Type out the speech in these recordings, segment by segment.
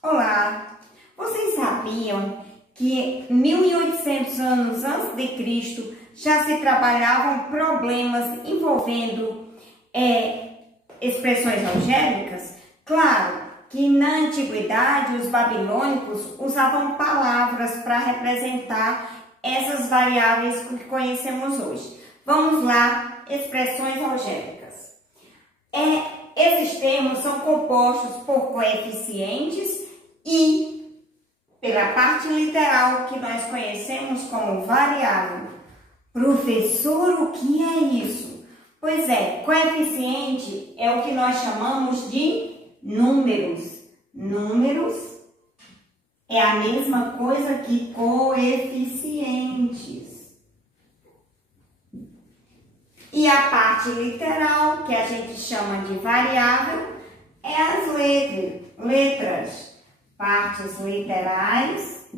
Olá! Vocês sabiam que 1800 anos antes de Cristo já se trabalhavam problemas envolvendo expressões algébricas? Claro que na antiguidade os babilônicos usavam palavras para representar essas variáveis que conhecemos hoje. Vamos lá, expressões algébricas. Esses termos são compostos por coeficientes e pela parte literal que nós conhecemos como variável. Professor, o que é isso? Pois é, coeficiente é o que nós chamamos de números. Números é a mesma coisa que coeficientes. E a parte literal, que a gente chama de variável, é as letras. Partes literais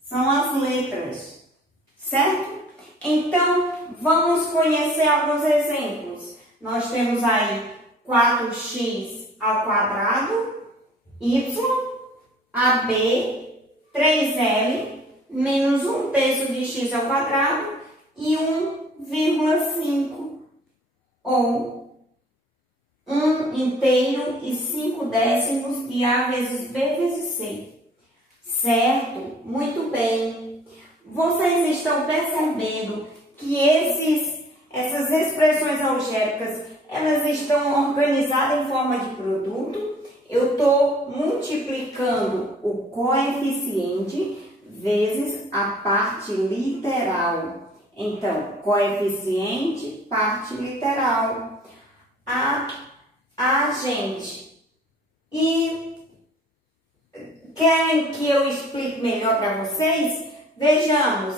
são as letras, certo? Então, vamos conhecer alguns exemplos. Nós temos aí 4x ao quadrado, y, AB, 3L, menos 1/3 de x ao quadrado e 1,5, ou 1/3 e 5/10 de A vezes B vezes C. Certo? Muito bem. Vocês estão percebendo que essas expressões algébricas, elas estão organizadas em forma de produto. Eu estou multiplicando o coeficiente vezes a parte literal. Então, coeficiente, parte literal. Gente, e querem que eu explique melhor para vocês? Vejamos.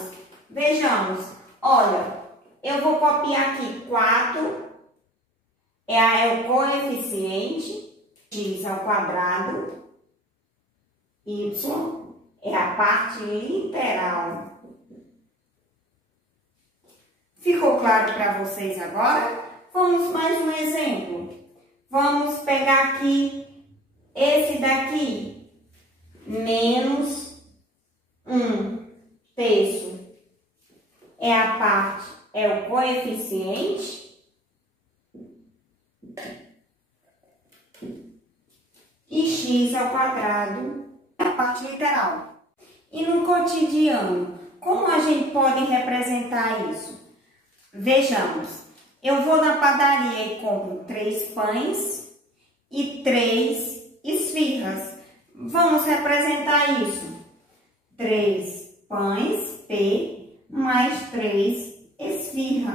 Olha, eu vou copiar aqui 4, é o coeficiente, x ao quadrado, y é a parte literal. Ficou claro para vocês agora? Vamos mais um exemplo. Vamos pegar aqui esse daqui, menos 1/3 é o coeficiente e x ao quadrado é a parte literal. E no cotidiano, como a gente pode representar isso? Vejamos. Eu vou na padaria e compro 3 pães e 3 esfirras. Vamos representar isso. 3 pães, P, mais 3 esfirras.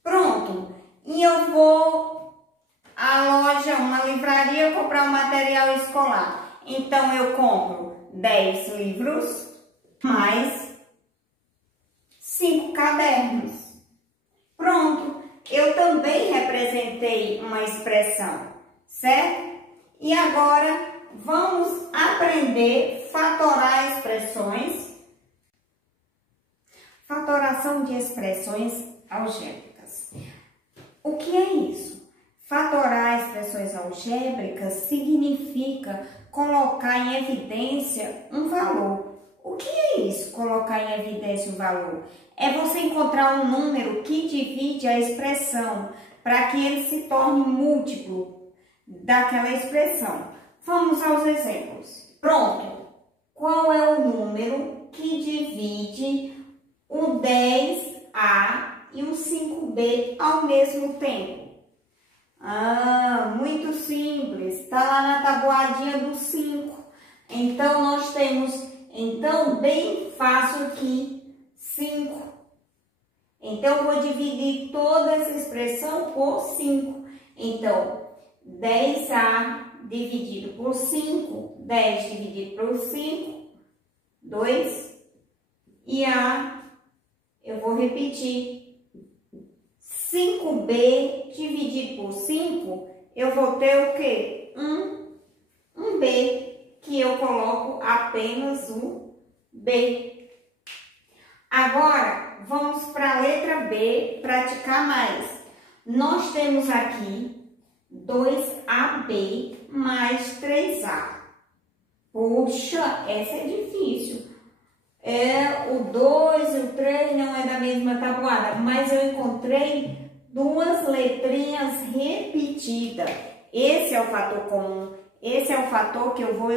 Pronto. E eu vou à loja, uma livraria, comprar um material escolar. Então, eu compro 10 livros mais 5 cadernos. Pronto, eu também representei uma expressão, certo? E agora vamos aprender a fatorar expressões. Fatoração de expressões algébricas. O que é isso? Fatorar expressões algébricas significa colocar em evidência um valor. O que é isso, colocar em evidência um valor? É você encontrar um número que divide a expressão para que ele se torne múltiplo daquela expressão. Vamos aos exemplos. Pronto. Qual é o número que divide o 10A e o 5B ao mesmo tempo? Muito simples. Está lá na tabuadinha do 5. Então, nós temos... bem fácil aqui, 5. Então, eu vou dividir toda essa expressão por 5. Então, 10A dividido por 5, 10 dividido por 5, 2. E A, eu vou repetir, 5B dividido por 5, eu vou ter o quê? Um B, que eu coloco apenas o B. Agora, vamos para a letra B, praticar mais. Nós temos aqui 2AB mais 3A. Puxa, essa é difícil. O 2 e o 3 não é da mesma tabuada, mas eu encontrei duas letrinhas repetidas. Esse é o fator comum, esse é o fator que eu vou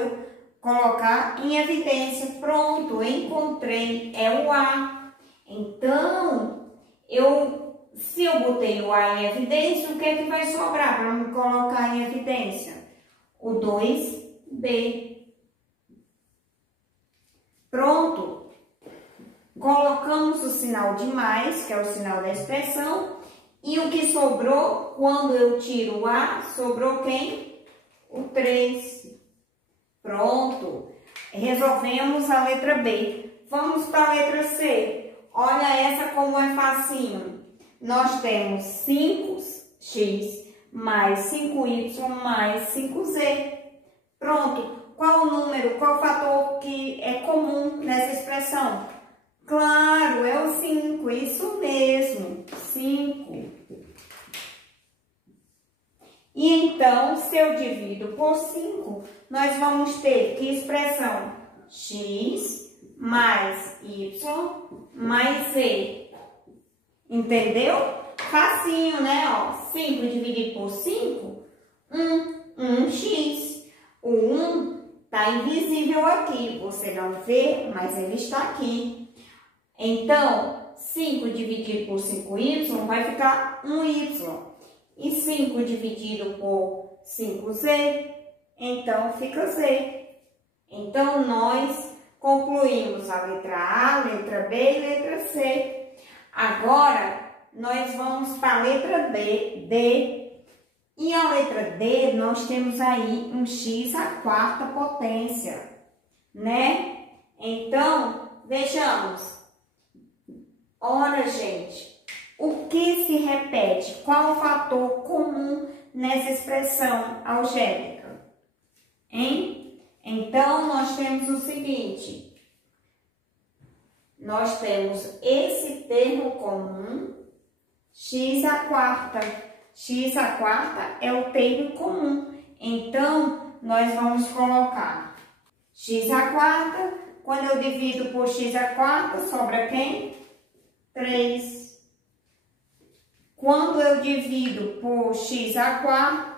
colocar em evidência. Pronto, encontrei, é o A. Então, se eu botei o A em evidência, o que é que vai sobrar para me colocar em evidência? O 2B. Pronto. Colocamos o sinal de mais, que é o sinal da expressão, e o que sobrou, quando eu tiro o A, sobrou quem? O 3. Pronto. Resolvemos a letra B. Vamos para a letra C. Olha essa como é facinho. Nós temos 5x mais 5y mais 5z. Pronto. Qual o número, qual o fator que é comum nessa expressão? Claro, é o 5, isso mesmo, 5. E então, se eu divido por 5, nós vamos ter que expressão? X mais y mais z. Entendeu? Facinho, né? Ó, 5 dividido por 5, 1x. O 1 está invisível aqui, você não vê, mas ele está aqui. Então, 5 dividido por 5y vai ficar 1y. E 5 dividido por 5z, então fica z. Então, nós concluímos a letra A, letra B e letra C. Agora, nós vamos para a letra D. E a letra D, nós temos aí um x à quarta potência, né? Então, vejamos. Ora, gente, o que se repete? Qual o fator comum nessa expressão algébrica? Hein? Então, nós temos o seguinte. Nós temos esse termo comum, x à quarta. X à quarta é o termo comum. Então, nós vamos colocar x à quarta. Quando eu divido por x à quarta, sobra quem? 3. Quando eu divido por x à quarta,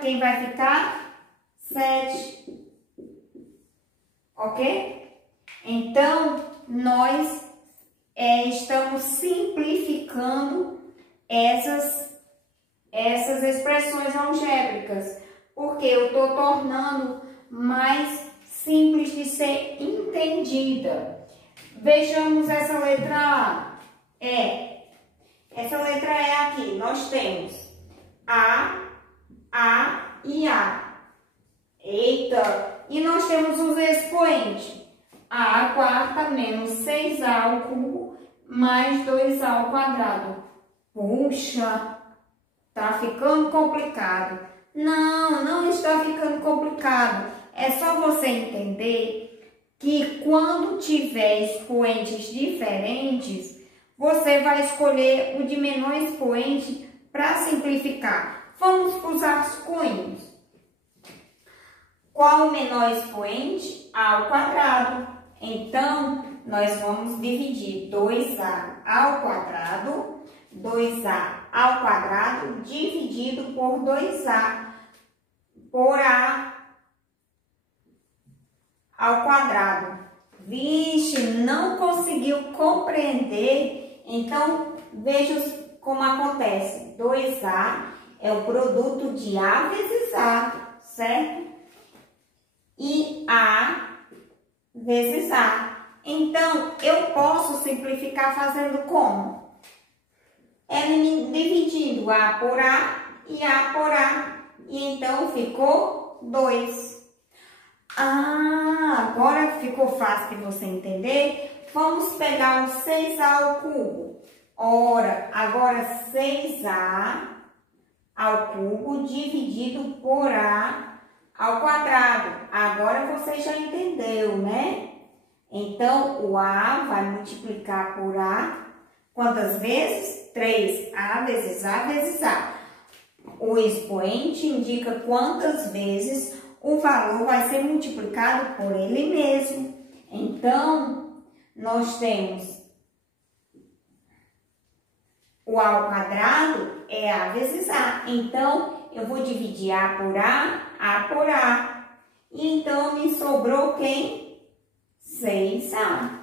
quem vai ficar? 7. Ok? Então, nós estamos simplificando essas expressões algébricas, porque eu estou tornando mais simples de ser entendida. Vejamos essa letra A. Essa letra E aqui, nós temos A e A. Eita! E nós temos os expoentes. A à quarta menos 6A ao cubo mais 2A ao quadrado. Puxa, tá ficando complicado. Não, não está ficando complicado. É só você entender que quando tiver expoentes diferentes, você vai escolher o de menor expoente para simplificar. Vamos para os rascunhos. Qual o menor expoente? A ao quadrado. Então, nós vamos dividir 2A ao quadrado, 2A ao quadrado dividido por 2A por A ao quadrado. Vixe, não conseguiu compreender? Então, veja como acontece. 2A é o produto de A vezes A, certo? E A vezes A. Então, eu posso simplificar fazendo como? Dividindo A por A e A por A. E então, ficou 2. Agora ficou fácil de você entender? Vamos pegar o 6A ao cubo. Ora, agora 6A ao cubo dividido por A ao quadrado. Agora você já entendeu, né? Então, o A vai multiplicar por A Quantas vezes? 3A vezes A vezes A. O expoente indica quantas vezes o valor vai ser multiplicado por ele mesmo. Então, nós temos o A ao quadrado é A vezes A. Então, eu vou dividir A por A. E então, me sobrou quem? 6A.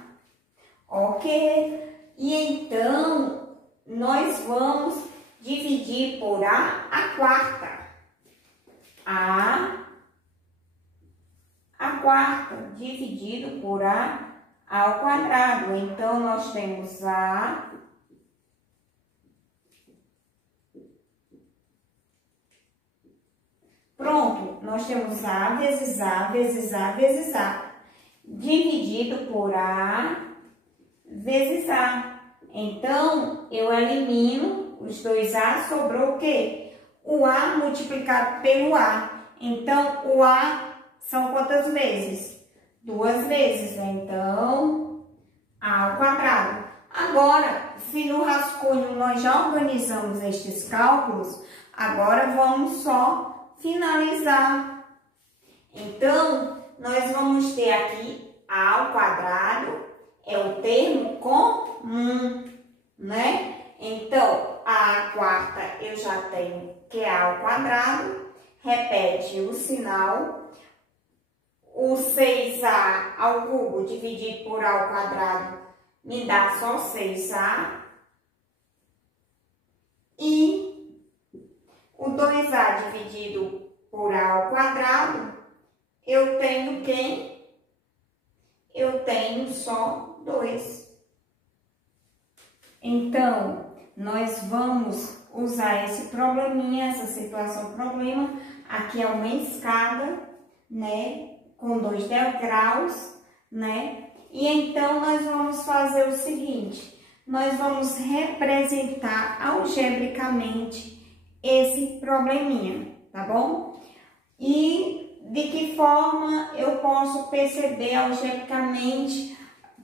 Ok? E então, nós vamos dividir por A quarta. A quarta dividido por A ao quadrado. Então, nós temos A pronto, nós temos A vezes A vezes A vezes A, dividido por A vezes A. Então, eu elimino os dois A, sobrou o quê? O A multiplicado pelo A. Então, o A são quantas vezes? 2 vezes. Então, A ao quadrado. Agora, se no rascunho nós já organizamos estes cálculos, agora vamos só finalizar. Então, nós vamos ter aqui A ao quadrado, é o termo comum, né? Então, A quarta eu já tenho que é A ao quadrado, repete o sinal, o 6A ao cubo dividido por A ao quadrado me dá só 6A, e o 2A dividido por A ao quadrado, eu tenho quem? Eu tenho só 2. Então, nós vamos usar esse probleminha, essa situação problema. Aqui é uma escada, né? Com 2 degraus, né? E então, nós vamos fazer o seguinte. Nós vamos representar algebricamente esse probleminha, tá bom? E de que forma eu posso perceber algebricamente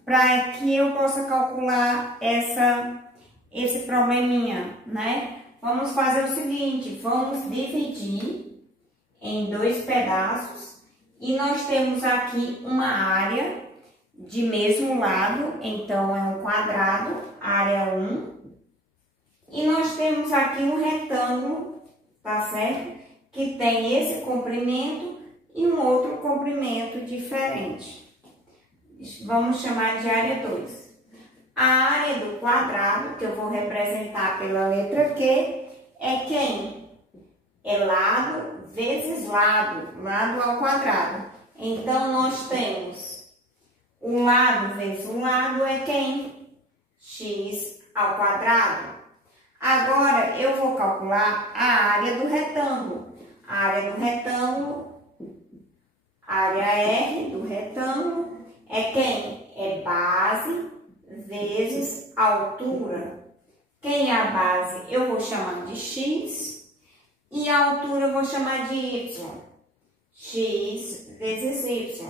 para que eu possa calcular esse probleminha, né? Vamos fazer o seguinte, vamos dividir em 2 pedaços e nós temos aqui uma área de mesmo lado, então é um quadrado, área 1, e nós temos aqui um retângulo, tá certo? Que tem esse comprimento e um outro comprimento diferente. Vamos chamar de área 2. A área do quadrado, que eu vou representar pela letra Q, é quem? É lado vezes lado, lado ao quadrado. Então, nós temos o lado vezes o lado é quem? X ao quadrado. Agora, eu vou calcular a área do retângulo. A área do retângulo, área R do retângulo, é quem? É base vezes altura. Quem é a base? Eu vou chamar de X e a altura eu vou chamar de Y. X vezes Y.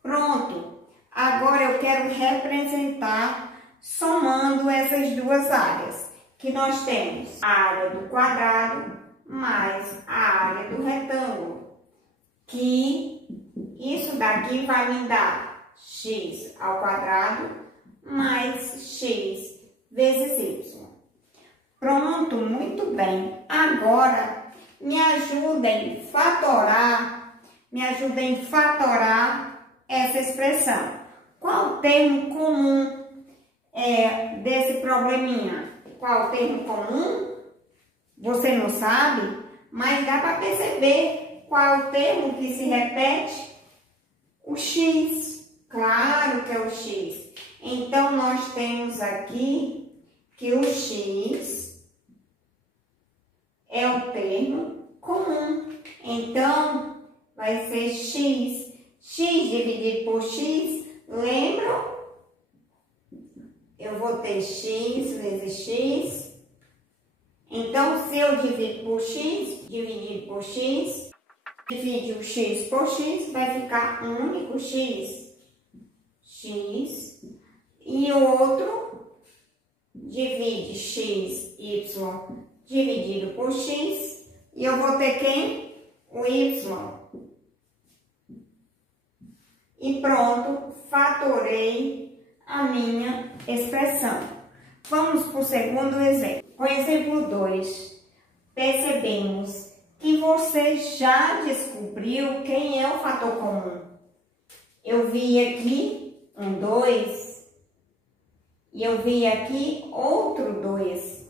Pronto. Agora eu quero representar somando essas duas áreas. Que nós temos a área do quadrado mais a área do retângulo. Que isso daqui vai me dar x ao quadrado mais x vezes y. Pronto, muito bem. Agora, me ajudem a fatorar essa expressão. Qual o termo comum desse probleminha? Qual o termo comum? Você não sabe, mas dá para perceber qual é o termo que se repete? O x. Claro que é o x. Então, nós temos aqui que o x é o termo comum. Então, vai ser x. X dividido por x, lembram? Eu vou ter x vezes x. Então, se eu dividir por x, dividido por x, divide o x por x, vai ficar um único x. X. E o outro divide x, y dividido por x, e eu vou ter quem? O y. E pronto, fatorei a minha expressão. Vamos para o segundo exemplo. Com o exemplo 2, percebemos que você já descobriu quem é o fator comum. Eu vi aqui um 2 e eu vi aqui outro 2.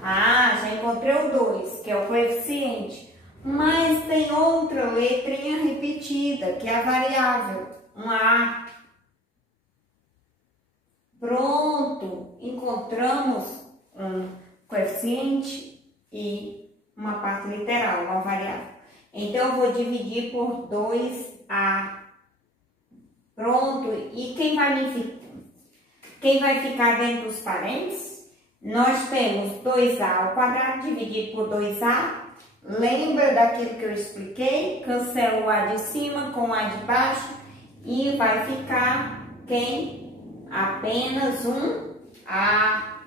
Ah, já encontrei o 2, que é o coeficiente. Mas tem outra letrinha repetida, que é a variável, um A. Pronto, encontramos um coeficiente e uma parte literal, uma variável. Então, eu vou dividir por 2A. Pronto, e quem vai ficar dentro dos parênteses? Nós temos 2A ao quadrado dividido por 2A. Lembra daquilo que eu expliquei? Cancela o A de cima com o A de baixo e vai ficar quem? Apenas um A.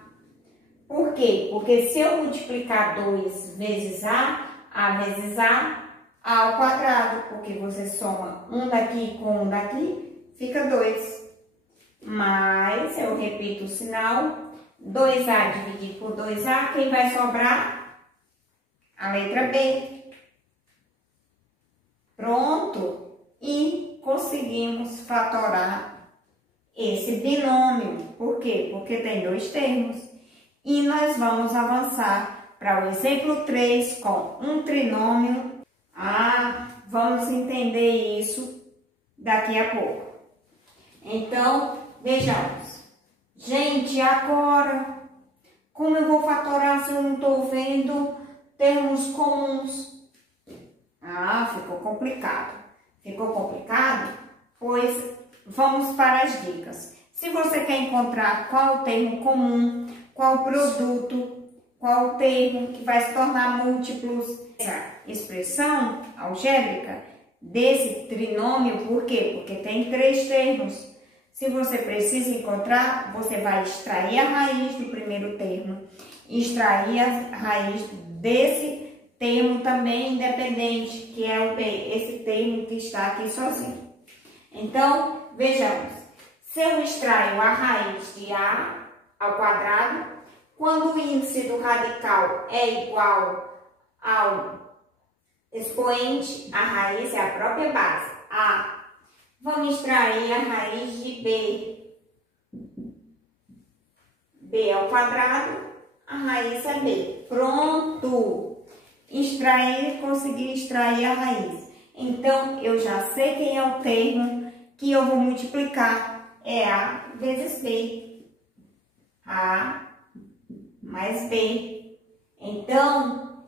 Por quê? Porque se eu multiplicar 2 vezes A vezes A ao quadrado, porque você soma um daqui com um daqui, fica 2. Mas, eu repito o sinal, 2A dividido por 2A, quem vai sobrar? A letra B. Pronto. E conseguimos fatorar esse binômio. Por quê? Porque tem dois termos. E nós vamos avançar para o exemplo 3 com um trinômio. Vamos entender isso daqui a pouco. Então, vejamos. Gente, agora, como eu vou fatorar se eu não estou vendo termos comuns? Ficou complicado. Ficou complicado? Pois vamos para as dicas. Se você quer encontrar qual o termo comum, qual o produto, qual o termo que vai se tornar múltiplos, essa expressão algébrica desse trinômio, por quê? Porque tem 3 termos. Se você precisa encontrar, você vai extrair a raiz do primeiro termo, extrair a raiz desse termo também independente, que é esse termo que está aqui sozinho. Então, vejamos. Se eu extraio a raiz de A ao quadrado, quando o índice do radical é igual ao expoente, a raiz é a própria base, A. Vamos extrair a raiz de B. B ao quadrado, a raiz é B. Pronto! Consegui extrair a raiz. Então, eu já sei quem é o termo que eu vou multiplicar. É A vezes B. A mais B. Então,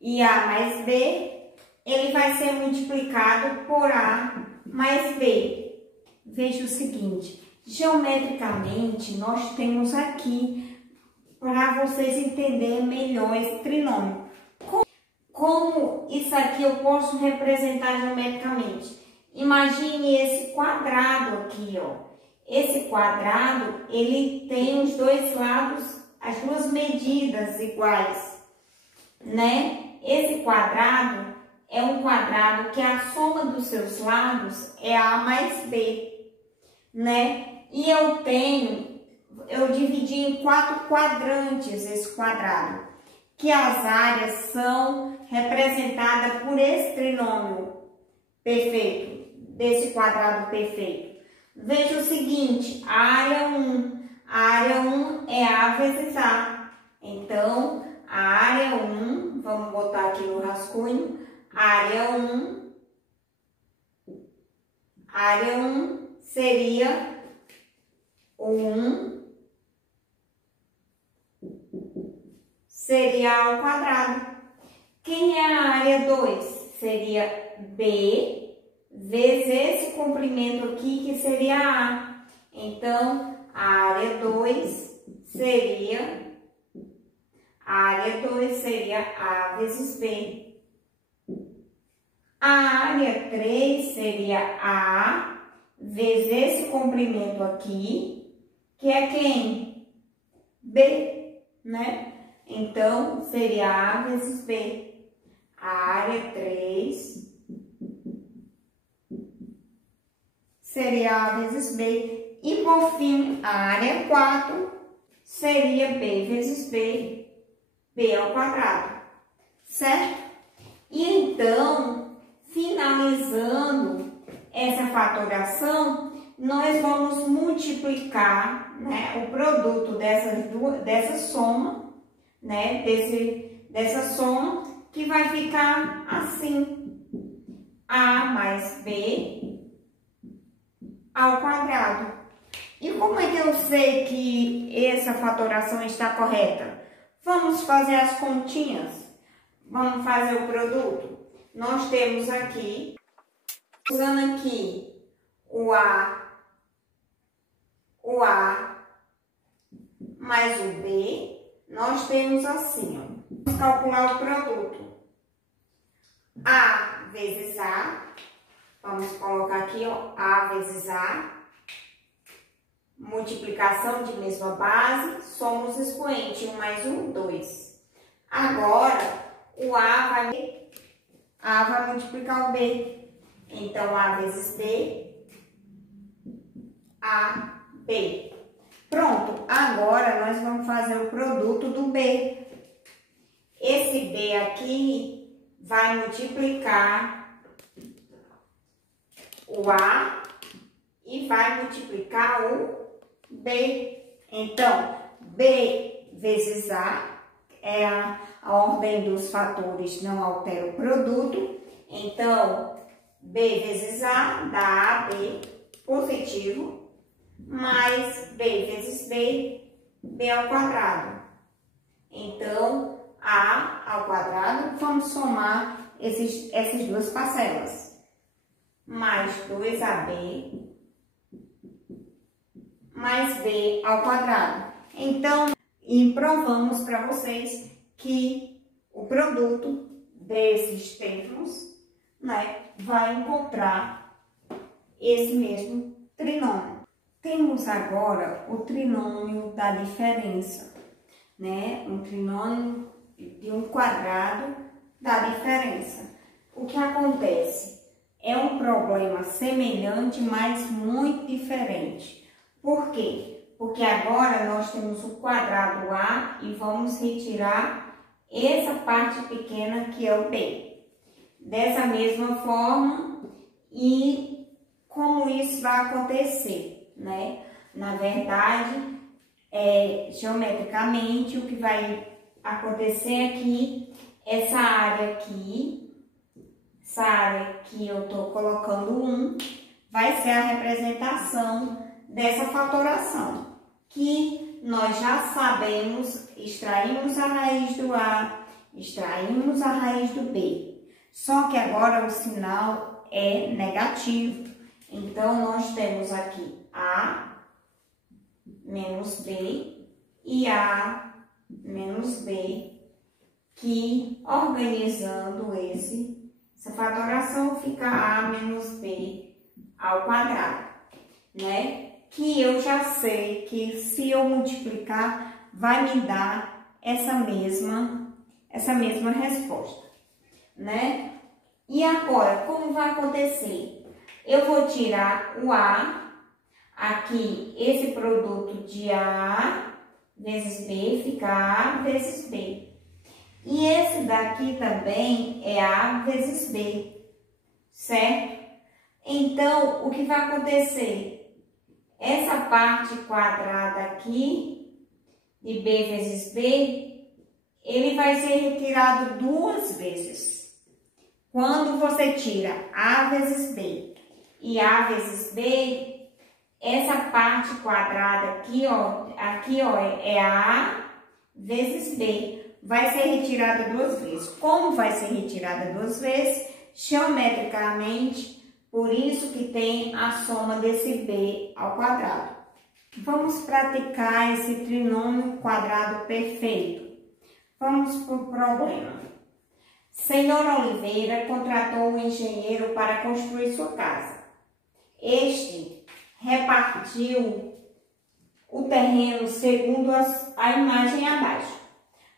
e A mais B, ele vai ser multiplicado por A mais B. Veja o seguinte, geometricamente, nós temos aqui, para vocês entenderem melhor esse trinômio. Como isso aqui eu posso representar geometricamente? Imagine esse quadrado aqui, ó. Esse quadrado, ele tem os dois lados, as duas medidas iguais, né? Esse quadrado é um quadrado que a soma dos seus lados é A mais B, né? E eu dividi em 4 quadrantes esse quadrado, que as áreas são representadas por esse trinômio perfeito, desse quadrado perfeito. Veja o seguinte, a área 1. A área 1 é A vezes A. Então, a área 1, vamos botar aqui no rascunho, área 1 seria o 1 seria A ao quadrado. Quem é a área 2? Seria B vezes esse comprimento aqui, que seria A. Então, a área 2 seria A vezes B. A área 3 seria A vezes esse comprimento aqui, que é quem? B, né? Então, seria A vezes B. A área é 3 seria A vezes B. E, por fim, a área é 4 seria B vezes B, B ao quadrado, certo? E então, finalizando essa fatoração, nós vamos multiplicar, né, o produto dessa soma, né, dessa soma, que vai ficar assim, A mais B ao quadrado. E como é que eu sei que essa fatoração está correta? Vamos fazer as continhas. Vamos fazer o produto. Nós temos aqui, usando aqui o A mais o B, nós temos assim, ó. Vamos calcular o produto. A vezes A, vamos colocar aqui, ó, A vezes A, multiplicação de mesma base, somos expoente, 1 mais 1, 2. Agora, o A vai multiplicar o B. Então, A vezes B, A, B. Pronto, agora nós vamos fazer o produto do B. Esse B aqui vai multiplicar o A e vai multiplicar o B. Então, B vezes A é a ordem dos fatores, não altera o produto. Então, B vezes A dá AB positivo, mais B vezes B, B ao quadrado. Então, A ao quadrado, vamos somar essas duas parcelas. Mais 2AB mais B ao quadrado. Então, e provamos para vocês que o produto desses termos, né, vai encontrar esse mesmo trinômio. Temos agora o trinômio da diferença, né? Um trinômio de um quadrado da diferença. O que acontece? É um problema semelhante, mas muito diferente. Por quê? Porque agora nós temos o quadrado A e vamos retirar essa parte pequena que é o B. Dessa mesma forma, e como isso vai acontecer, né? Na verdade, geometricamente, o que vai acontecer aqui, essa área que eu estou colocando 1, vai ser a representação dessa fatoração, que nós já sabemos, extraímos a raiz do A, extraímos a raiz do B. Só que agora o sinal é negativo. Então, nós temos aqui A menos B e A menos B, que organizando essa fatoração fica A menos B ao quadrado, né? Que eu já sei que se eu multiplicar, vai me dar essa mesma resposta, né? E agora, como vai acontecer? Eu vou tirar o A, aqui, esse produto de A vezes B fica A vezes B. E esse daqui também é A vezes B, certo? Então, o que vai acontecer? Essa parte quadrada aqui, de B vezes B, ele vai ser retirado 2 vezes. Quando você tira A vezes B e A vezes B, essa parte quadrada aqui, ó, é A vezes B. Vai ser retirada 2 vezes. Como vai ser retirada 2 vezes? Geometricamente, por isso que tem a soma desse B ao quadrado. Vamos praticar esse trinômio quadrado perfeito. Vamos para o problema. Senhor Oliveira contratou um engenheiro para construir sua casa. Este repartiu o terreno segundo a imagem abaixo.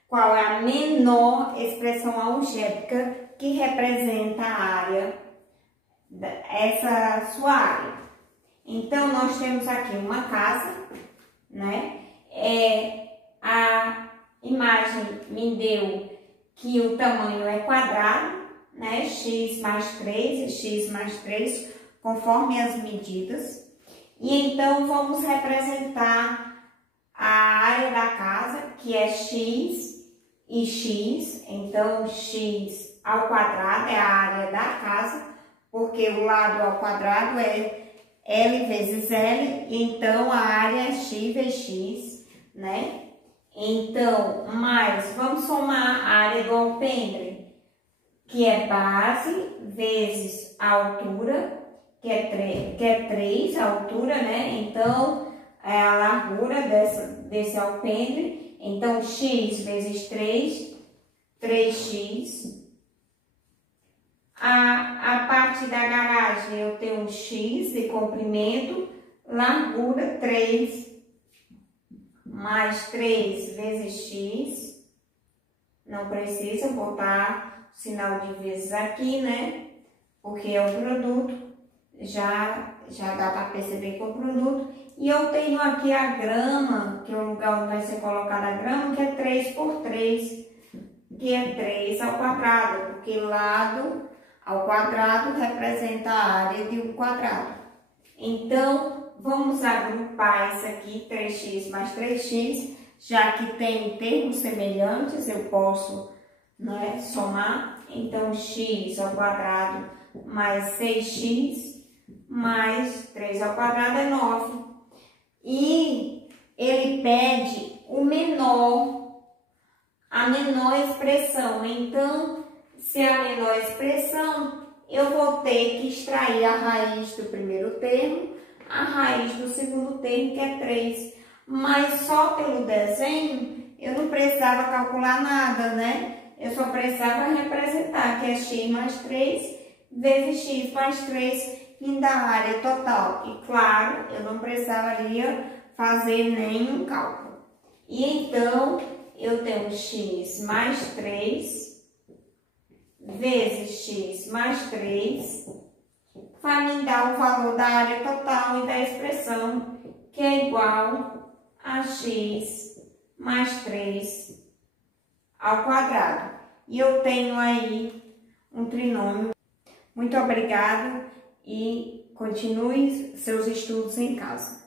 Qual é a menor expressão algébrica que representa a área, essa sua área? Então, nós temos aqui uma casa, né? A imagem me deu que o tamanho é quadrado, né? X mais 3 e x mais 3, conforme as medidas. E então, vamos representar a área da casa, que é x e x. Então, x ao quadrado é a área da casa, porque o lado ao quadrado é L vezes L, então a área é x vezes x, né? Então, mais, vamos somar a área do alpendre, que é base vezes a altura, que é 3 a altura, né? Então, é a largura desse alpendre. Então, x vezes 3, 3x. A parte da garagem eu tenho x de comprimento, largura 3, mais 3 vezes x. Não precisa botar o sinal de vezes aqui, né? Porque é o produto, já dá para perceber que é o produto. E eu tenho aqui a grama, que é o lugar onde vai ser colocada a grama, que é 3 por 3, que é 3 ao quadrado, porque lado ao quadrado representa a área de um quadrado. Então, vamos agrupar isso aqui, 3x mais 3x, já que tem termos semelhantes, eu posso, né, somar. Então, x ao quadrado mais 6x mais 3 ao quadrado é 9. E ele pede a menor expressão. Então, se é a menor expressão, eu vou ter que extrair a raiz do primeiro termo, a raiz do segundo termo, que é 3. Mas só pelo desenho, eu não precisava calcular nada, né? Eu só precisava representar, que é x mais 3 vezes x mais 3, da área total. E claro, eu não precisaria fazer nenhum cálculo. E então, eu tenho x mais 3 vezes x mais 3, vai me dar o valor da área total e da expressão, que é igual a x mais 3 ao quadrado. E eu tenho aí um trinômio. Muito obrigada e continue seus estudos em casa.